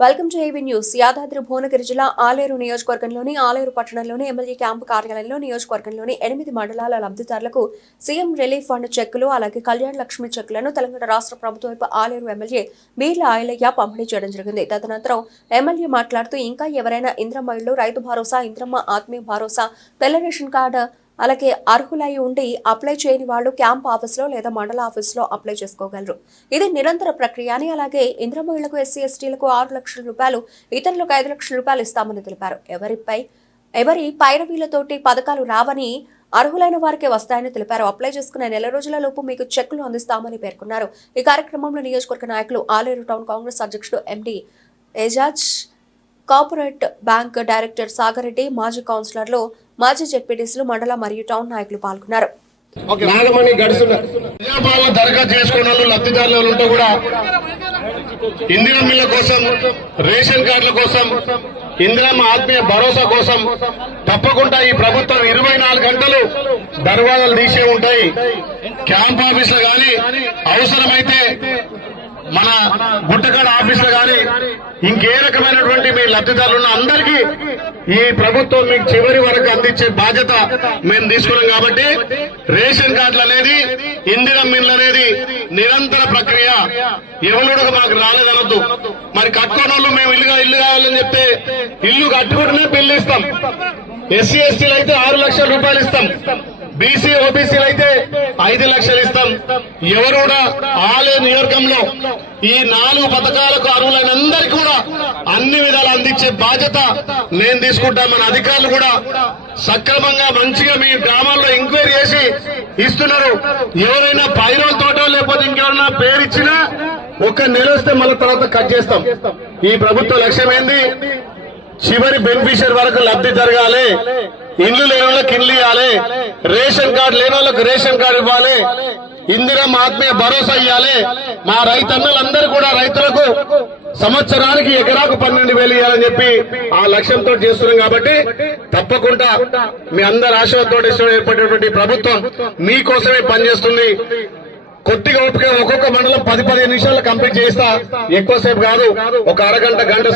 Welcome to AV news. Yadadri Bhuvanagiri జిల్లా ఆలేరు నియోజకవర్గంలోని ఆలేరు పట్టణంలోని ఎమ్మెల్యే క్యాంపు కార్యాలయంలో నియోజకవర్గంలోని ఎనిమిది మండలాల లబ్ధిదారులకు సీఎం రిలీఫ్ ఫండ్ చెక్కులు అలాగే కళ్యాణ్ లక్ష్మి చెక్కులను తెలంగాణ రాష్ట్ర ప్రభుత్వ వైపు ఆలేరు ఎమ్మెల్యే బీర్ల ఆయలయ్య పంపిణీ చేయడం జరిగింది. తదనంతరం ఎమ్మెల్యే మాట్లాడుతూ ఇంకా ఎవరైనా ఇంద్రమ్మ ఇళ్ళు రైతు భరోసా ఇంద్రమ్మ ఆత్మీయ భరోసా తెల్ల రేషన్ కార్డు అలాగే అర్హులై ఉండి అప్లై చేయని వాళ్ళు క్యాంప్ ఆఫీస్లో లేదా మండల ఆఫీస్లో అప్లై చేసుకోగలరు. ఇది నిరంతర ప్రక్రియ అని అలాగే ఇంద్రమహిళకు ఎస్సీ ఎస్టీలకు ఆరు లక్షల రూపాయలు ఇతరులకు ఐదు లక్షల రూపాయలు ఇస్తామని తెలిపారు. ఎవరిపై ఎవరి పైరవీలతోటి పథకాలు రావని అర్హులైన వారికే వస్తాయని తెలిపారు. అప్లై చేసుకున్న నెల రోజుల లోపు మీకు చెక్కులు అందిస్తామని పేర్కొన్నారు. ఈ కార్యక్రమంలో నియోజకవర్గ నాయకులు ఆలేరు టౌన్ కాంగ్రెస్ అధ్యక్షుడు MD Ejaz corporate bank director Sagar Reddy మాజీ కౌన్సిలర్లు మాజీ జెడ్పీటీసీలు మండల మరియు టౌన్ నాయకులు పాల్గొన్నారు. నాగమణి గడుస్తున్న ప్రజాపాలన దరఖాస్తు చేసుకున్న వాళ్ళు లబ్ధిదారులు ఉంటే కూడా ఇందిరా మిల్ల కోసం రేషన్ కార్డుల కోసం ఇందిరమ్మ ఆత్మీయ భరోసా కోసం తప్పకుండా ఈ ప్రభుత్వం ఇరవై నాలుగు గంటలు దర్వాజాలు తీసే ఉంటాయి. క్యాంప్ ఆఫీసులు గాని అవసరమైతే మన గుట్టకాడ ఆఫీసులు గాని ఇంకే రకమైనటువంటి మీ లబ్ధిదారులు అందరికీ ఈ ప్రభుత్వం మీకు చివరి వరకు అందించే బాధ్యత మేము తీసుకున్నాం కాబట్టి రేషన్ కార్డులు అనేది ఇందిరం మిల్లు అనేది నిరంతర ప్రక్రియ. ఎవరు మాకు రాలేదనొద్దు మరి కట్టుకోని మేము ఇల్లు ఇల్లు కావాలని చెప్తే ఇల్లు కట్టుకుంటేనే బిల్లు ఇస్తాం. ఎస్సీ ఎస్టీలు అయితే ఆరు లక్షల రూపాయలు ఇస్తాం. బీసీ ఓబీసీలు అయితే ఐదు లక్షలు ఇస్తాం. ఎవరు కూడా ఆలయ నియోజకంలో ఈ నాలుగు పథకాలకు అర్హులైన అందరికీ కూడా అన్ని విధాలు అందించే బాధ్యత నేను తీసుకుంటా మన అధికారులు కూడా సక్రమంగా మంచిగా మీ గ్రామాల్లో ఎంక్వైరీ చేసి ఇస్తున్నారు. ఎవరైనా పైరవ తోటో లేకపోతే ఇంకెవరైనా పేరు ఇచ్చినా ఒక్క నెల వస్తే మళ్ళీ తర్వాత కట్ చేస్తాం. ఈ ప్రభుత్వ లక్ష్యం ఏంది? చివరి బెనిఫిషియర్ వరకు లబ్ధి జరగాలి. ఇండ్లు లేని వాళ్ళకి ఇండ్లు ఇవ్వాలి. రేషన్ కార్డు లేని వాళ్ళకి రేషన్ కార్డు ఇవ్వాలి. ఇందిరా ఆత్మీయ భరోసా ఇవ్వాలి. మా రైతన్నలందరూ కూడా రైతులకు సంవత్సరానికి ఎకరాకు పన్నెండు వేలు ఇవ్వాలని చెప్పి ఆ లక్ష్యంతో చేస్తున్నాం కాబట్టి తప్పకుండా మీ అందరి ఆశీర్వాదంతో ఏర్పడినటువంటి ప్రభుత్వం మీకోసమే పనిచేస్తుంది. కొద్దిగా ఓపిక ఒక్కొక్క మండలం పది పదిహేను నిమిషాలు కంప్లీట్ చేస్తా ఎక్కువసేపు కాదు. ఒక అరగంట గంట